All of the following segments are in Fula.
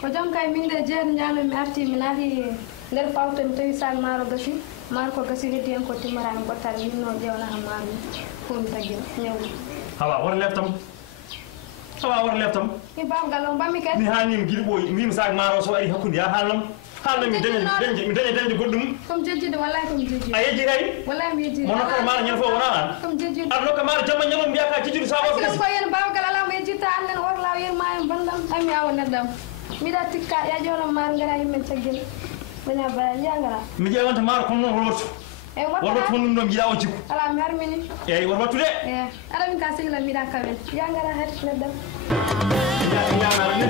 Kojam kay min de jeer nyame mi arti mi nati nder fawto mi tawi sal maro gasi mar ko gasi heddi en ko timara mi gottal min no jewna ha maro ko mi taggi ñew hawa war leftam mi bam galon bammi kat mi hani gidi boy mi sak maro so ari hakkunde ya halam mi dañi goddum comme jejjide wallahi comme jejjide ayeji kay wallahi mi jejjide mono ko mara ñen fo wona comme jejjide arno ko mara jamma ñalom biya ka jejjide sa wa ko yen bawgal ala mi jetta anden or law yer mayam bandam ami awo neddam mi da tikka ya jona mar ngara yimɓe caggel daña bara jangara mi ƴewanta maro kono noon wolotto e wolotto mon ɗum ɗo jiiɗa o cikku ala mi harmini eyyi won wattude e aɗa min ka sehla mbiɗa kamen jangara hat neddam jangara ne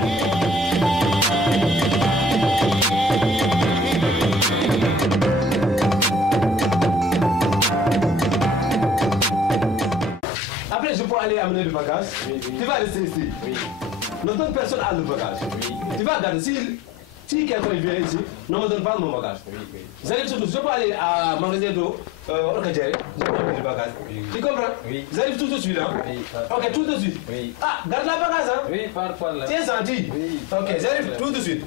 Après, je peux aller amener le bagage. Tu vas rester ici. Ne donne personne à le bagage. Tu vas garder. Si quelqu'un vient ici, ne me donne pas mon bagage. J'arrive surtout, je peux aller à magasin d'eau, au Kajere, je peux amener le bagage. Tu comprends? J'arrive tout de suite. Hein? Ok, tout de suite. Ah, garde la bagage. Hein? Oui, parfois là. Tiens, gentil. Ok, j'arrive tout de suite.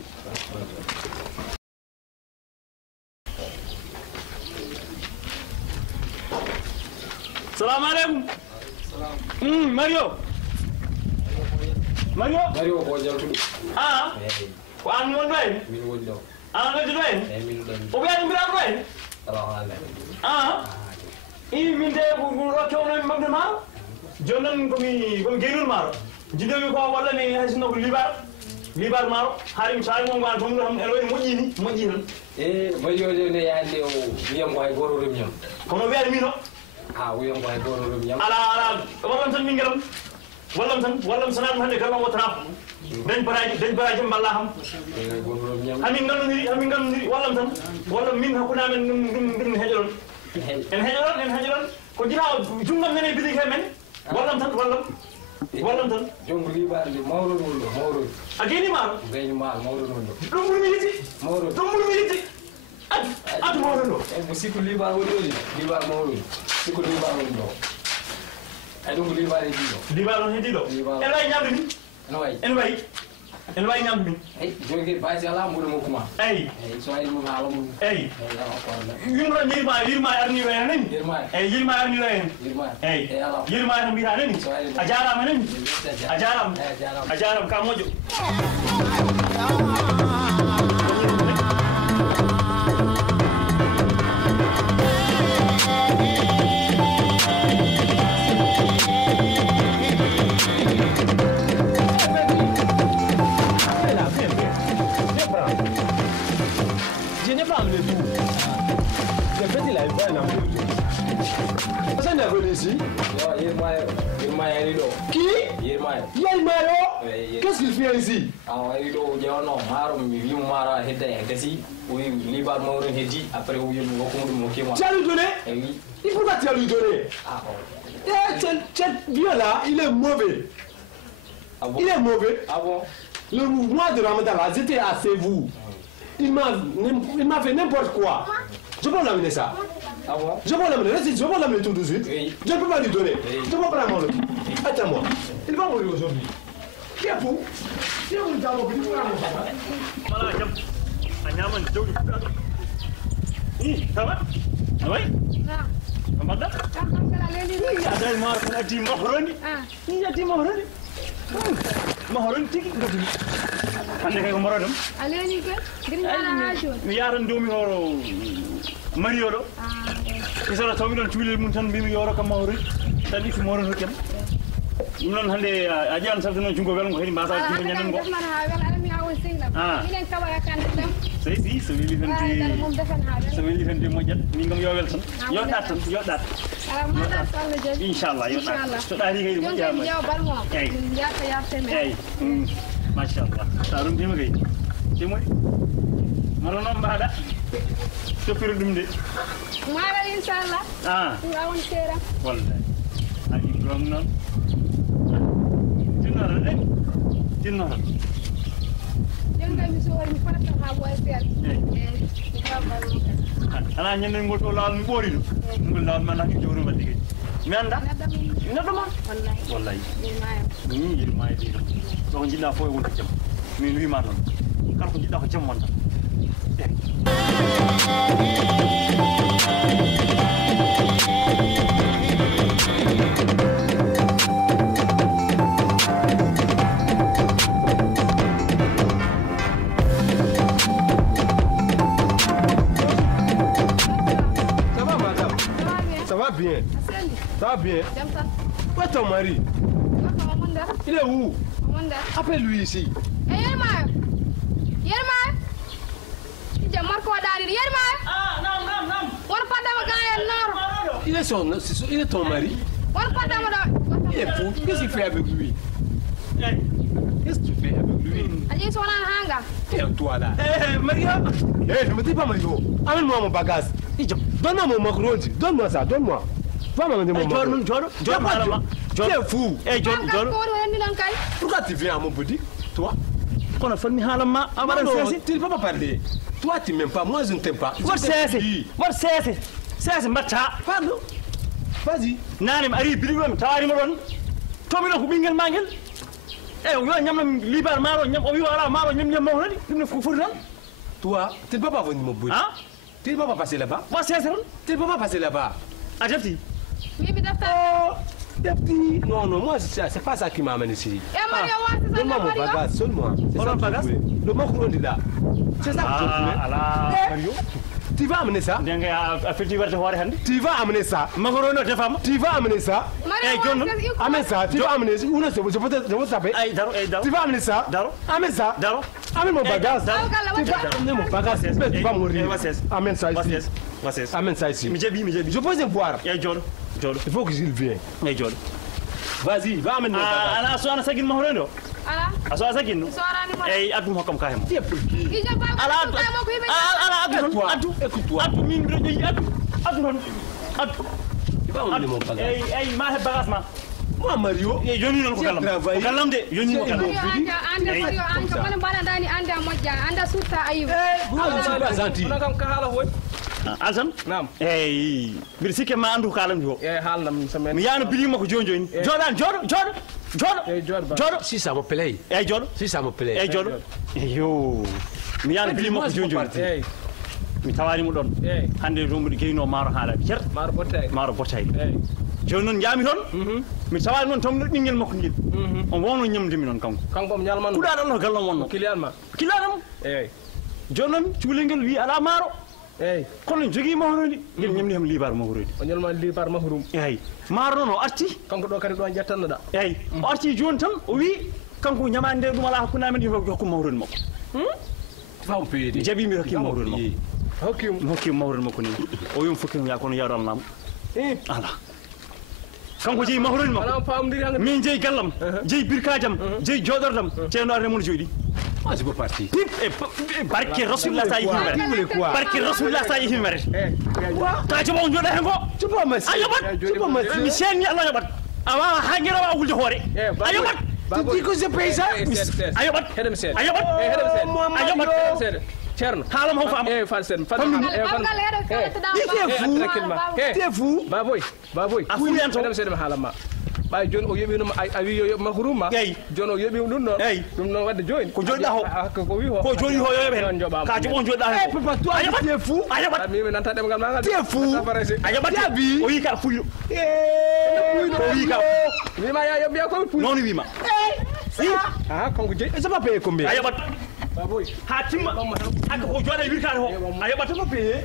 Salam alaikum. Mario. Mario ko jawtuɗo. Ah. Ko an won doyen? Min woni ɗo. An woni doyen? Eyi min ɗon. O wiya ɗum mbiɗa doyen? Ah. Min de ko rokkewno magde maaro. Joni noon komi geynul maaro. Jiɗomi ko walla mi hay sinno ko libar maaro. Harim saari mon an tomuɗo tam ene waɗi moƴƴi tan. Mario nde yande o wiyam ko hay goto remi yam. Kono wiyade min o? wiyam ko hay goto remi yam. Ala wallam tan ɓinguelam. wallam sanam hande kala wotana dañ baraji mballa ham hamin gandodiri wallam tan walla min hakkude amen ɗum heƴolon en heƴolon ko jita junggam nene bidike men wallam tan jongo liɓarde mawɗon won ɗo mawɗon a geyni maaro gayni maaro mawɗon won ɗo ɗum ɓurmi yitti adu mawɗon ɗo mo sikku liɓar woni ɗo liɓar mawɗon sikku liɓar woni ɗo ay ɗum ko liɓar heddiɗo liɓar on heddiɗo en wawi ñamde min en wawi ñamde min eyi joni kadi baysi ala mbuɗo mokkuma eyi so wayi ɗum haala mum eyi yimra yirma arniro hen nani eyi yirma arniro hen eyi yirma tan mbiyata nani a jarama nani a jarama ka moƴƴo Ici. Qui? Qu'est-ce qu'il fait ici? Tu as lui donné? Il faut que tu as lui donné. Ce vieux-là, il est mauvais. Il est mauvais. Le mois de Ramadan, là, j'étais assez vous. Il m'a fait n'importe quoi. Je peux l'amener ça. Je peux l'amener tout de suite. Je ne peux pas lui donner. Je peux pas prendre le. Attends-moi. Il va mourir aujourd'hui. Qui est fou? Qui est fou? Ça va? Oui. Mbadda? Adai mar ko ati mahroni. Ni ati mahroni. Mahroni tigi ngati. Ande kay ko morodum. Aleni ke girna hajo. Mi yaran domi horo Mario do. Isara tawmi don tuulel mun tan bimi yoro kam mahroni. Tadi ko morono kem. Non hande ajan sabtu non jungo welgo hedi masa jungo nyanen go. Inen tawa yakande tam. Si wili fenti. So wili fenti mo jet mi ngam yowel tan. Yo dat tan, yo dat. Inshallah yo dat. So dari kay mo jama. Ay. Ay. Mashallah. Tarum dima kay. Dimo. Maro non bada. So piru dum de. Mara inshallah. Lawon kera. Wallahi. Ani grom non. Tinara. Yang kami suruh ni pada tengah buat sel. Ana nyen ngoto laal mi bori do. Ngol laal man ak joro ba digay. Mi anda? Nada ma. Wallahi. Ni yirmay di do. Do jinda fo won jam. Mi wi ma non. Kala ko jinda ko jam mon. Bien. Ça va bien. Où est ton mari? Il est où? Appelle-lui ici. Yerma. Nam. Il est ton mari. Il est fou. Qu'est-ce qu'il fait avec lui? Qu'est-ce que tu fais avec lui? Et toi là? Maria. Ne me dis pas Mario. Amène-moi mon bagage. Donne-moi mon macaroni. Donne-moi ça, donne-moi. Va m'amener mon macaroni. Tu es fou. Pourquoi tu viens à mon boutique, toi? Kono fanni halama amara sesi. Tu ne peux pas parler. Toi tu m'aimes pas, moi je ne t'aime pas. War sesi mbatta. Pardon. Vas-y. Nanim ari biligom tawari mo don. Tomi no ko bingel mangel. Yo ñam libar maro ñam o wi wala maro ñam mawrani dum ne ko furdan. Toi, tu ne peux pas venir mon boutique. Hein? Tu ne peux pas passer là-bas. War sesi ron. Tu ne peux pas passer là-bas. Ajafti. Oh, Dapti. Non, moi, c'est pas ça qui m'a amené ici. Donne-moi mon bagage, seulement. C'est ça bagage? Le macaroni là. C'est ça que je veux. Mario. Tu vas amener ça? Tu vas amener ça? Tu vas amener ça? Amène ça. Tu vas amener ça. Je vais taper. Tu vas amener ça? Amène ça. Amène mon bagage. Tu vas amener mon bagage. Tu vas mourir. Amène ça ici. Amène ça ici. Je peux voir. Il faut qu'il vienne. Vas-y, va amener mon bagage. Écoute-toi. Tu vas amener mon bagage. Moi, Mario, j'ai travaillé. Azam? Naam. Bir sike ma andu kalam jo. Haalam sama. Mi yana bili mako jonjoni. Jodo. Si ça me plaît. Jodo. Si ça me plaît. Jodo. Yo. Mi yana bili mako jonjoni. Mi tawari mu don. Hande romudi geyno maro haala bi cer. Maro botay. Joni non jami ton. Mi tawari non tom bingel makko ngil. On wono nyamdimi non kanko. Kanko mo nyalman. Kuda don no gallam wonno. Kilianma. Jonon ciulengel wi ala maro. Kono jogi mahroni ngel ñamni ham libar mahroni o ñalma libar mahrum maro no arti kanko do kadi do jettanno da o arti jon tan o wi kanko ñamande dum ala hakuna men yo ko mahroni makko fa on peut jabi mi hakki mahroni makko hakki mahroni makko ni o yum fukki ya kono yaral nam ala kanko jeyi mahroni makko min jeyi gallam jeyi birkajam jeyi jodordam ceeno arne mon joodi Moi, je peux partir. Barke Rasulullah sa yihi mere. Barke Rasulullah sa yihi mere. Ta ci bon joda hengo. Tu peux me dire. Mi sen ni Allah yabat. Ama hangira wa wulde hore. Ayobat. Tu dis que je paye ça? Ayobat. Ayobat. Cerno. Halam ho fam. Falsen. Tu es fou. Baboy. Afu yanto. Hedem sedem halama. bay jon o yebi no a wi yo mahruma Eyi. jon o yebi dum non Eyi. dum non wadde joni Ko jolɗa ho. ko wi ho Ko joli ho yo ben. non jobama Ka jobon jolɗa hen. papa toi tu es fou Ayobat. mi nanta dem ngal mangal tu es fou Ayobat. Tabi. O wi ka fuyo. O wi ka. mi ma ya yobi ko fu Non wi ma. ah konko je et ça va payer combien Ayobat. baboy Ha timma. Aka ko joɗe wirkade ho. Ayobat.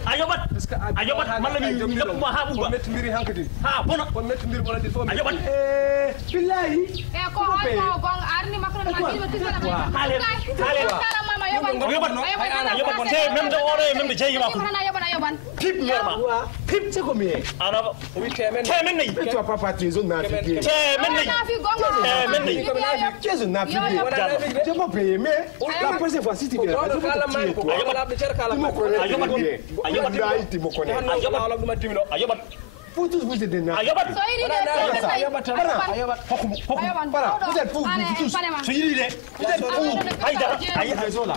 Ayobat. Ayobat malla mi jappuma ha ko ɓuuɓa. metti mbiri hankadi Ha bona. ko metti mbiri bonadi fo Ayobat. billahi e ko hoy ko gon arni makko ma jiba tisana Halen. Halen. mama yoban Ayobat. Te même de ore même de jeeyima ko. yoban Pip norma. Pip c'est combien Ana wi temen temen nayi. mais tu vas pas partir zone naviguer Temen nayi. na fi gonga Temen nayi. tu es un naviguer tu vas pas payer mais la prochaine fois si tu viens do kala man ko tu wala be cer kala me man connais Ayobat. bien Ayobat. Billahi tu me connais wala dum timino Ayobat. vous tous vous êtes des navigueurs Ayobat. so iri de ayobat voilà vous êtes fous vous tous So yiri de. vous êtes fous Haydara. Aïe, raison là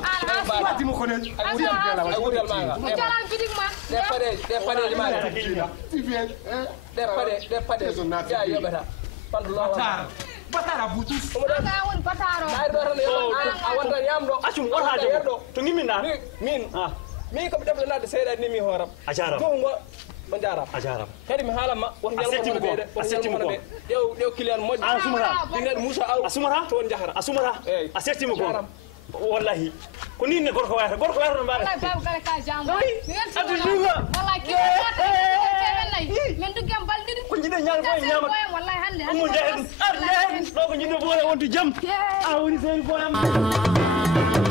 toi tu me connais vous êtes bien là-bas ay wutal manga mu jalan bidik ma de pade di manga tu viens hein de pade ya yobata pandu lo wa Batar à vous tous anga won pataro ay do tan yo a wonta yamdo Acum on haaje yerdo to ngimminɗa. min Ah, mi ko defde nadde seeda ni mi horam a jarama. jongo on jaram A jarama. kadi mi haalama won A settimo ko. A settimo ko. dew client moƴƴo An sumata. ɓinguel Moussa Aw A sumata? toon jahata A sumata. Eyi. A sertimo ko. Jaram. Wallahi. Ko ni ne gorko wayata. Gorko wayata no mbaɗa. wallahi babu kala ka jambo Adu duga. wallahi ki men dugam baldidi Ko jiɗe ñaama fof e ñaama. wallahi hande Ɗum jeehe ɗum. Ar jeehe ɗum. Ɗo ko jiɗɗo boole wonti jam. Yeah. A woni sehil boyam.